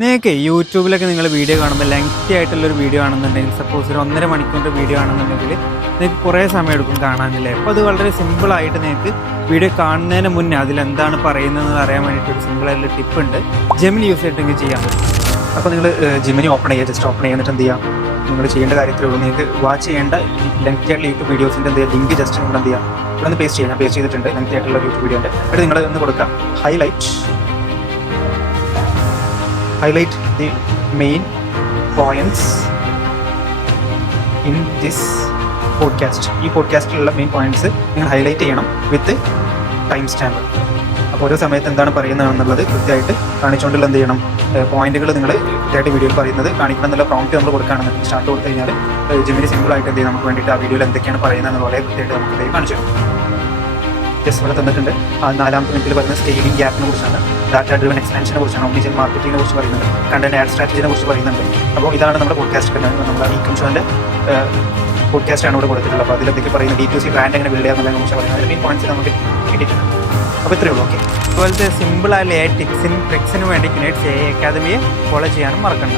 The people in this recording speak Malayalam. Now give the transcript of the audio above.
നിങ്ങൾക്ക് യൂട്യൂബിലൊക്കെ നിങ്ങൾ വീഡിയോ കാണുമ്പോൾ ലെങ്തി ആയിട്ടുള്ളൊരു വീഡിയോ ആണെന്നുണ്ടെങ്കിൽ, സപ്പോസ് ഒരു 1.5 മണിക്കൂറിൻ്റെ വീഡിയോ ആണെന്നുണ്ടെങ്കിൽ നിങ്ങൾക്ക് കുറേ സമയം എടുക്കും കാണാനില്ലേ. അപ്പോൾ അത് വളരെ സിമ്പിളായിട്ട് നിങ്ങൾക്ക് വീഡിയോ കാണുന്നതിന് മുന്നേ അതിലെന്താണ് പറയുന്നതെന്ന് അറിയാൻ വേണ്ടിയിട്ട് ഒരു സിമ്പിളായിട്ടുള്ള ടിപ്പ് ഉണ്ട്. ജെമിനി യൂസ് ചെയ്തിട്ടെങ്കിൽ ചെയ്യാൻ പറ്റും. അപ്പോൾ നിങ്ങൾ ജെമിനി ഓപ്പൺ ചെയ്യുക, ജസ്റ്റ് ഓപ്പൺ ചെയ്യുന്നിട്ട് എന്ത് ചെയ്യുക, നിങ്ങൾ ചെയ്യേണ്ട കാര്യത്തിലേ ഉള്ളൂ. നിങ്ങൾക്ക് വാച്ച് ചെയ്യേണ്ട ലെങ്തി ആയിട്ടുള്ള യൂട്യൂബ് വീഡിയോസിൻ്റെ എന്ത് ചെയ്യുക, ലിങ്ക് ജസ്റ്റ് നിങ്ങൾ എന്ത് ചെയ്യുക, ഇവിടെ നിന്ന് പേസ്റ്റ് ചെയ്യുക. പേസ്റ്റ് ചെയ്തിട്ടുണ്ട് ലെങ്തി ആയിട്ടുള്ള യൂട്യൂബ് വീഡിയോ ഉണ്ട്. എന്നിട്ട് നിങ്ങൾ ഒന്ന് കൊടുക്കുക highlight the main points in this podcast. ഈ പോഡ്കാസ്റ്റിലുള്ള മെയിൻ പോയിന്റ്സ് നിങ്ങൾ ഹൈലൈറ്റ് ചെയ്യണം വിത്ത് ടൈം സ്റ്റാമ്പ്. അപ്പോൾ ഓരോ സമയത്ത് എന്താണ് പറയുന്നതെന്നുള്ളത് കൃത്യമായിട്ട് കാണിച്ചുകൊണ്ടുള്ള എന്ത് ചെയ്യണം, പോയിന്റുകൾ നിങ്ങൾ കൃത്യമായിട്ട് വീഡിയോയിൽ പറയുന്നത് കാണിക്കണം എന്നുള്ള പ്രോംപ്റ്റ് നമ്മൾ കൊടുക്കുകയാണെന്ന് സ്റ്റാർട്ട് കൊടുത്തു കഴിഞ്ഞാൽ ജെമിനി സിമ്പിളായിട്ട് എന്ത് ചെയ്യും, നമുക്ക് വേണ്ടിയിട്ട് ആ വീഡിയോയിൽ എന്തൊക്കെയാണ് പറയുന്നത് പോലെ കൃത്യമായിട്ട് നമുക്ക് എന്തെങ്കിലും കാണിച്ചു തരും. ജസ്റ്റ് ഇവിടെ തന്നിട്ടുണ്ട്. ആ 4ാമത്തെ മിനിറ്റിൽ പറയുന്നത് സ്കെയിലിംഗ് ഗ്യാപ്പിനെ കുറിച്ചാണ്, ഡാറ്റ ഡ്രിവൻ എക്സ്പാൻഷനെ കുറിച്ചാണ്, ഒമ്നിചാനൽ മാർക്കറ്റിങ്ങിനെ കുറിച്ച് പറയുന്നുണ്ട്, കണ്ടന്റ് ആഡ് സ്ട്രാറ്റജിനെ കുറിച്ച് പറയുന്നുണ്ട്. അപ്പോൾ ഇതാണ് നമ്മുടെ പോഡ്കാസ്റ്റ്. നമ്മുടെ ഇൻകം ഷോൻ്റെ പോഡ്കാസ്റ്റാണ് ഇവിടെ കൊടുത്തിട്ടുള്ളത്. അപ്പോൾ അതിലെന്തൊക്കെ പറയുന്നത്, D2C ബ്രാൻഡ് എങ്ങനെ ബിൽഡ് ചെയ്യാമെന്നതിനെ കുറിച്ച് പറയുന്നത് മെയിൻ പോയിന്റ്സ് നമുക്ക് കിട്ടിയിട്ടുണ്ട്. അപ്പോൾ ഇത്രയേ ഉള്ളൂ. ഓക്കെ, അതുപോലത്തെ സിമ്പിളായ ടിപ്സിനും ട്രിക്സിനും വേണ്ടി ക്രിയേറ്റ് AI അക്കാദമിയെ ഫോളോ ചെയ്യാനും മറക്കണ്ട.